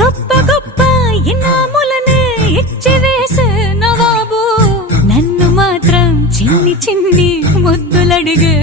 గొప్ప గొప్ప ఇనాములనే ఇచ్చివేసే నవాబు, నన్ను మాత్రం చిన్ని చిన్ని ముద్దులడిగే